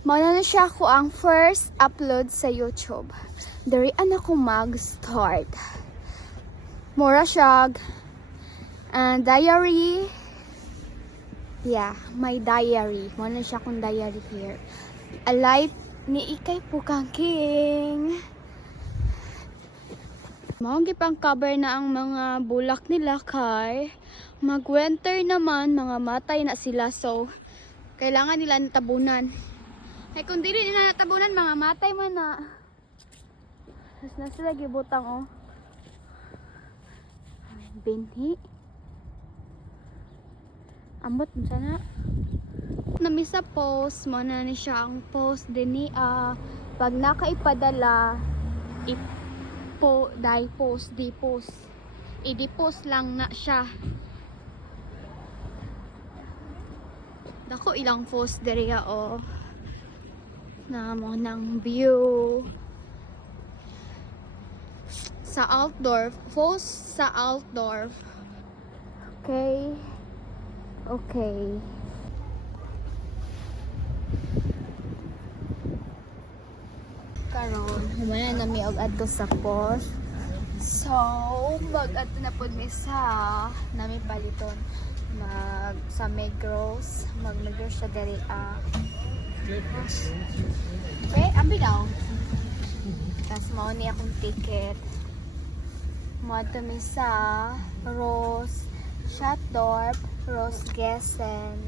Mao na siya ko ang first upload sa YouTube. Dari ko mag-start. Mura siya diary. Yeah, my diary. Mao na siya kung diary here. A life ni Ikay Pukangking. Mao gipang cover na ang mga bulak nila kay mag-winter naman, mga matay na sila, so kailangan nila natabunan. Ay kung dili nila natabunan, mga matay man na. Tapos na sila gibutang oh. Binhi. Ambot mo sana. Nami sa post, mo na ni siya ang post din ni pag nakaipadala i-post lang na siya. Dako ilang post diri oh. Na mo ng view sa outdoor, post sa outdoor. Okay. Okay. Karon, humana na mi og adto sa post. So, mag-adto na pud mi sa nami paliton sa Migros, mag-Migros siya diri okay, ambi daw. Tapos mao ni akong ticket. Moadto mi sa Rose Schattdorf, Rose Gessen.